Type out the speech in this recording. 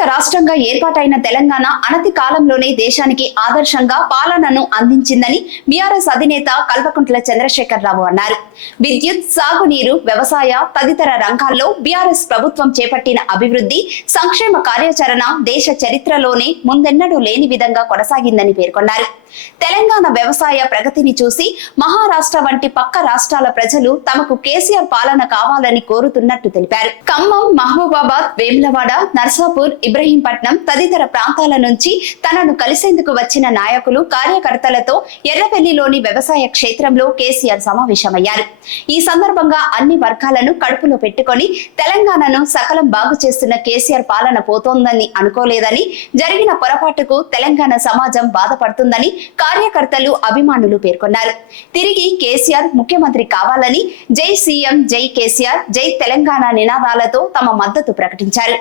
ప్రత్యేక రాష్ట్రంగా ఏర్పాటైన తెలంగాణ అనతి కాలంలోనే దేశానికి ఆదర్శంగా పాలనను అందించిందని బీఆర్ఎస్ అధినేత కల్వకుంట్ల చంద్రశేఖరరావు అన్నారు. విద్యుత్ సాగునీరు వ్యవసాయ తదితర రంగాల్లో బీఆర్ఎస్ ప్రభుత్వం చేపట్టిన అభివృద్ధి సంక్షేమ కార్యాచరణ దేశ చరిత్రలోనే ముందెన్నడూ లేని విధంగా కొనసాగిందని పేర్కొన్నారు. తెలంగాణ వ్యవసాయ ప్రగతిని చూసి మహారాష్ట్ర వంటి పక్క రాష్ట్రాల ప్రజలు తమకు కేసీఆర్ పాలన కావాలని కోరుతున్నట్టు తెలిపారు. ఖమ్మం మహబూబాబాద్ వేములవాడ నర్సాపూర్ ఇబ్రహీంపట్నం తదితర ప్రాంతాల నుంచి తనను కలిసేందుకు వచ్చిన నాయకులు కార్యకర్తలతో ఎర్రవెల్లిలోని వ్యవసాయ క్షేత్రంలో కేసీఆర్ సమావేశమయ్యారు. ఈ సందర్భంగా అన్ని వర్గాలను కడుపులో పెట్టుకొని తెలంగాణను సకలం బాగు చేస్తున్న కేసీఆర్ పాలన పోతోందని అనుకోలేదని జరిగిన పొరపాటుకు తెలంగాణ సమాజం బాధపడుతుందని కార్యకర్తలు అభిమానులు పేర్కొన్నారు. తిరిగి కేసీఆర్ ముఖ్యమంత్రి కావాలని జై సీఎం జై కేసీఆర్ జై తెలంగాణ నినాదాలతో తమ మద్దతు ప్రకటించారు.